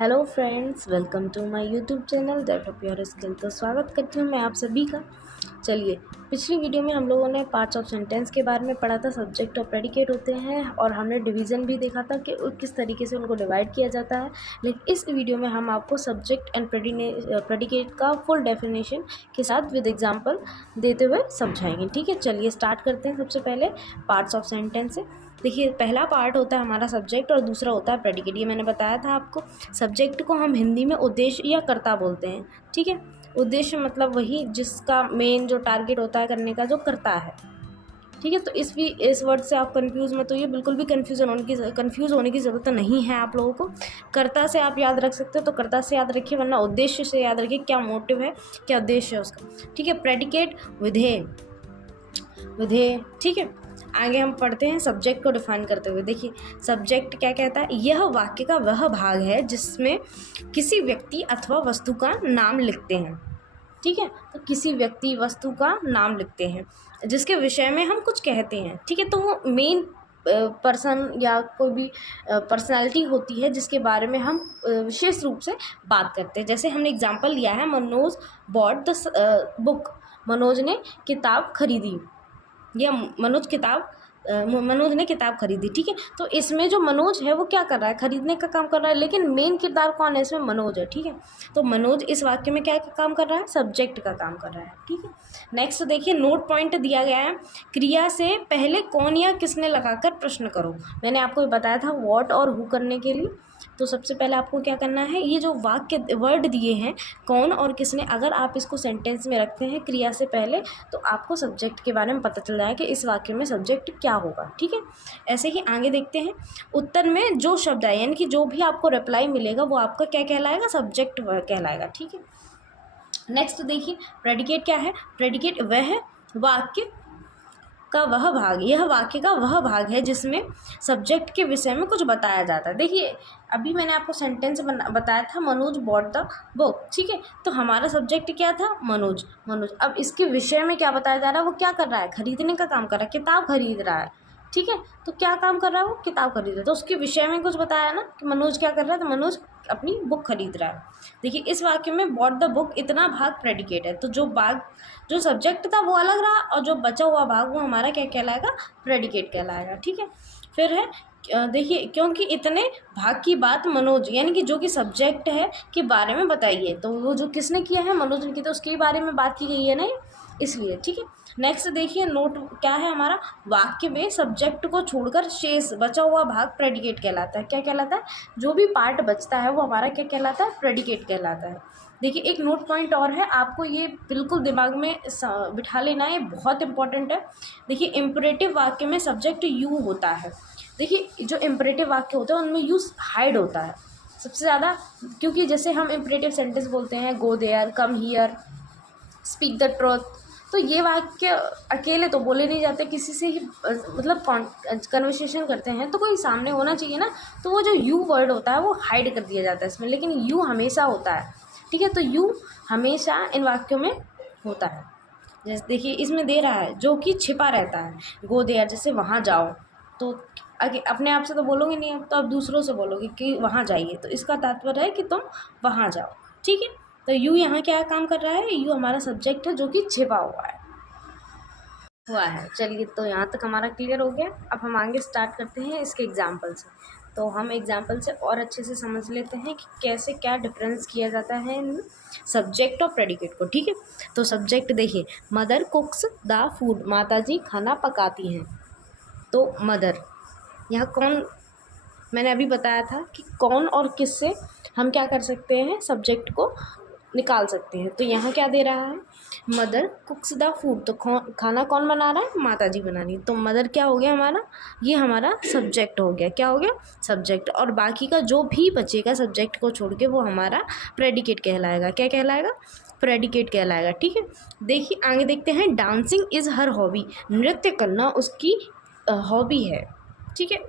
Hello friends, welcome to my YouTube channel that of your skill. तो स्वागत करती हूँ मैं आप सभी का। चलिए, पिछली वीडियो में हम लोगों ने पार्ट्स ऑफ सेंटेंस के बारे में पढ़ा था। सब्जेक्ट और प्रेडिकेट होते हैं और हमने डिवीज़न भी देखा था कि किस तरीके से उनको डिवाइड किया जाता है। लेकिन इस वीडियो में हम आपको सब्जेक्ट एंड प्रेडिकेट का फुल डेफिनेशन के साथ विद एग्जाम्पल देते हुए समझाएंगे। ठीक है, चलिए स्टार्ट करते हैं। सबसे पहले पार्ट्स ऑफ सेंटेंस से देखिए, पहला पार्ट होता है हमारा सब्जेक्ट और दूसरा होता है प्रेडिकेट। ये मैंने बताया था आपको। सब्जेक्ट को हम हिंदी में उद्देश्य या कर्ता बोलते हैं। ठीक है, उद्देश्य मतलब वही जिसका मेन जो टारगेट होता है करने का, जो करता है। ठीक है, तो इस वर्ड से आप कंफ्यूज मत होइए, बिल्कुल भी कंफ्यूज होने की ज़रूरत नहीं है आप लोगों को। कर्ता से आप याद रख सकते हो तो कर्ता से याद रखिए, वरना उद्देश्य से याद रखिए, क्या मोटिव है, क्या उद्देश्य है उसका। ठीक है, प्रेडिकेट विधेय। ठीक है, आगे हम पढ़ते हैं सब्जेक्ट को डिफाइन करते हुए। देखिए, सब्जेक्ट क्या कहता है? यह वाक्य का वह भाग है जिसमें किसी व्यक्ति अथवा वस्तु का नाम लिखते हैं। ठीक है, तो किसी व्यक्ति वस्तु का नाम लिखते हैं जिसके विषय में हम कुछ कहते हैं। ठीक है, तो वो मेन पर्सन या कोई भी पर्सनालिटी होती है जिसके बारे में हम विशेष रूप से बात करते हैं। जैसे हमने एग्जाम्पल लिया है, Manoj bought the book. Manoj ने किताब खरीदी, या मनोज ने किताब खरीदी। ठीक है, तो इसमें जो मनोज है वो क्या कर रहा है? खरीदने का काम कर रहा है, लेकिन मेन किरदार कौन है इसमें? मनोज है। ठीक है, तो मनोज इस वाक्य में क्या काम कर रहा है? सब्जेक्ट का काम कर रहा है। ठीक है, नेक्स्ट देखिए, नोट पॉइंट दिया गया है। क्रिया से पहले कौन या किसने लगाकर प्रश्न करो। मैंने आपको बताया था व्हाट और हु करने के लिए। तो सबसे पहले आपको क्या करना है, ये जो वाक्य वर्ड दिए हैं कौन और किसने, अगर आप इसको सेंटेंस में रखते हैं क्रिया से पहले, तो आपको सब्जेक्ट के बारे में पता चल जाएगा कि इस वाक्य में सब्जेक्ट क्या होगा। ठीक है, ऐसे ही आगे देखते हैं। उत्तर में जो शब्द आए, यानी कि जो भी आपको रिप्लाई मिलेगा वो आपका क्या कहलाएगा? सब्जेक्ट कहलाएगा। ठीक है, नेक्स्ट देखिए, प्रेडिकेट क्या है? प्रेडिकेट वह वाक्य का वह भाग, यह वाक्य का वह भाग है जिसमें सब्जेक्ट के विषय में कुछ बताया जाता है। देखिए, अभी मैंने आपको सेंटेंस बताया था, मनोज बॉट द बुक। ठीक है, तो हमारा सब्जेक्ट क्या था? मनोज। अब इसके विषय में क्या बताया जा रहा है? वो क्या कर रहा है? खरीदने का काम कर रहा है, किताब खरीद रहा है। ठीक है, तो क्या काम कर रहा है? वो किताब खरीद रहा है। तो उसके विषय में कुछ बताया ना कि मनोज क्या कर रहा है? तो मनोज अपनी बुक खरीद रहा है। देखिए, इस वाक्य में बॉट द बुक इतना भाग प्रेडिकेट है, तो जो सब्जेक्ट था वो अलग रहा और जो बचा हुआ भाग वो हमारा क्या कहलाएगा? प्रेडिकेट कहलाएगा। ठीक है, फिर है देखिए, क्योंकि इतने भाग की बात मनोज, यानी कि जो कि सब्जेक्ट है के बारे में बताइए, तो वो जो किसने किया है? मनोज ने किया, तो उसके बारे में बात की गई है ना, इसलिए। ठीक है, नेक्स्ट देखिए, नोट क्या है हमारा? वाक्य में सब्जेक्ट को छोड़कर शेष बचा हुआ भाग प्रेडिकेट कहलाता है। क्या कहलाता है? जो भी पार्ट बचता है वो हमारा क्या कहलाता है? प्रेडिकेट कहलाता है। देखिए, एक नोट पॉइंट और है, आपको ये बिल्कुल दिमाग में बिठा लेना है, ये बहुत इंपॉर्टेंट है। देखिए, इम्परेटिव वाक्य में सब्जेक्ट यू होता है। देखिए, जो इम्परेटिव वाक्य होते हैं उनमें यूज हाइड होता है सबसे ज़्यादा, क्योंकि जैसे हम इम्परेटिव सेंटेंस बोलते हैं, go there, come here, speak the truth, तो ये वाक्य अकेले तो बोले नहीं जाते, किसी से ही मतलब कन्वर्सेशन करते हैं तो कोई सामने होना चाहिए ना, तो वो जो यू वर्ड होता है वो हाइड कर दिया जाता है इसमें, लेकिन यू हमेशा होता है। ठीक है, तो यू हमेशा इन वाक्यों में होता है। जैसे देखिए, इसमें दे रहा है जो कि छिपा रहता है, गो देयर, जैसे वहाँ जाओ, तो अपने आप से तो बोलोगे नहीं, अब तो आप दूसरों से बोलोगे कि वहाँ जाइए, तो इसका तात्पर्य है कि तुम वहाँ जाओ। ठीक है, तो यू यहाँ क्या काम कर रहा है? यू हमारा सब्जेक्ट है जो कि छिपा हुआ है। चलिए, तो यहाँ तक हमारा क्लियर हो गया। अब हम आगे स्टार्ट करते हैं इसके एग्जाम्पल से। तो हम एग्जाम्पल से और अच्छे से समझ लेते हैं कि कैसे क्या डिफरेंस किया जाता है इन सब्जेक्ट और प्रेडिकेट को। ठीक है, तो सब्जेक्ट देखिए, मदर कुक्स द फूड, माताजी खाना पकाती हैं। तो मदर, यहाँ कौन, मैंने अभी बताया था कि कौन और किस से हम क्या कर सकते हैं? सब्जेक्ट को निकाल सकते हैं। तो यहाँ क्या दे रहा है? मदर कुक्स द फूड, तो खाना कौन बना रहा है? माताजी बना रही है। तो मदर क्या हो गया हमारा? ये हमारा सब्जेक्ट हो गया। क्या हो गया? सब्जेक्ट। और बाकी का जो भी बचेगा सब्जेक्ट को छोड़ के वो हमारा प्रेडिकेट कहलाएगा। क्या कहलाएगा? प्रेडिकेट कहलाएगा। ठीक है, देखिए आगे देखते हैं। डांसिंग इज़ हर हॉबी, नृत्य करना उसकी हॉबी है। ठीक है,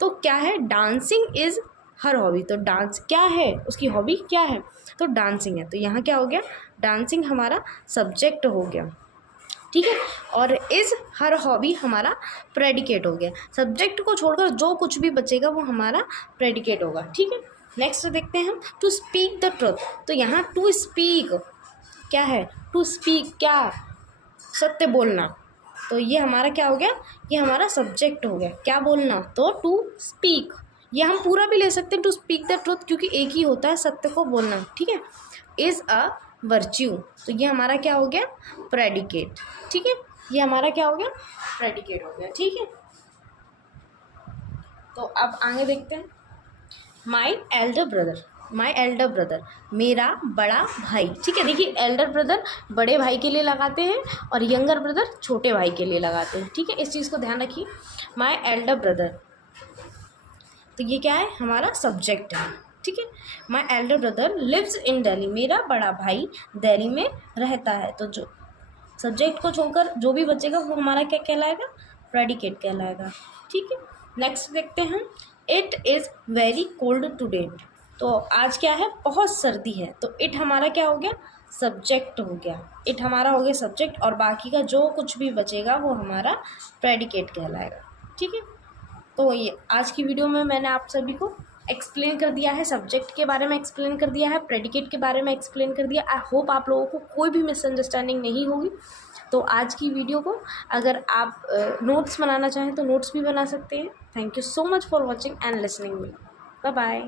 तो क्या है? डांसिंग इज़ हर हॉबी, तो डांस क्या है? उसकी हॉबी क्या है? तो डांसिंग है। तो यहाँ क्या हो गया? डांसिंग हमारा सब्जेक्ट हो गया। ठीक है, और इज़ हर हॉबी हमारा प्रेडिकेट हो गया। सब्जेक्ट को छोड़कर जो कुछ भी बचेगा वो हमारा प्रेडिकेट होगा। ठीक है, नेक्स्ट देखते हैं हम टू स्पीक द ट्रुथ। तो यहाँ टू स्पीक क्या है, टू स्पीक क्या, सत्य बोलना। तो ये हमारा क्या हो गया, ये हमारा सब्जेक्ट हो गया, क्या बोलना, तो टू स्पीक। ये हम पूरा भी ले सकते हैं टू स्पीक द ट्रुथ, क्योंकि एक ही होता है सत्य को बोलना, ठीक है। इज़ अ वर्च्यू, तो ये हमारा क्या हो गया, प्रेडिकेट, ठीक है। ये हमारा क्या हो गया, प्रेडिकेट हो गया, ठीक है। तो अब आगे देखते हैं, माई एल्डर ब्रदर, माई एल्डर ब्रदर, मेरा बड़ा भाई, ठीक है। देखिए एल्डर ब्रदर बड़े भाई के लिए लगाते हैं और यंगर ब्रदर छोटे भाई के लिए लगाते हैं, ठीक है। इस चीज़ को ध्यान रखिए, माई एल्डर ब्रदर, तो ये क्या है, हमारा सब्जेक्ट है, ठीक है। My elder brother lives in Delhi, मेरा बड़ा भाई दिल्ली में रहता है। तो जो सब्जेक्ट को छोड़कर जो भी बचेगा वो हमारा क्या कहलाएगा, प्रेडिकेट कहलाएगा, ठीक है। नेक्स्ट देखते हैं, it is very cold today, तो आज क्या है, बहुत सर्दी है। तो इट हमारा क्या हो गया, सब्जेक्ट हो गया, इट हमारा हो गया सब्जेक्ट, और बाकी का जो कुछ भी बचेगा वो हमारा प्रेडिकेट कहलाएगा, ठीक है। तो ये आज की वीडियो में मैंने आप सभी को एक्सप्लेन कर दिया है, सब्जेक्ट के बारे में एक्सप्लेन कर दिया है, प्रेडिकेट के बारे में एक्सप्लेन कर दिया। आई होप आप लोगों को कोई भी मिसअंडरस्टैंडिंग नहीं होगी। तो आज की वीडियो को अगर आप नोट्स बनाना चाहें तो नोट्स भी बना सकते हैं। Thank you so much for watching and listening me. Bye bye.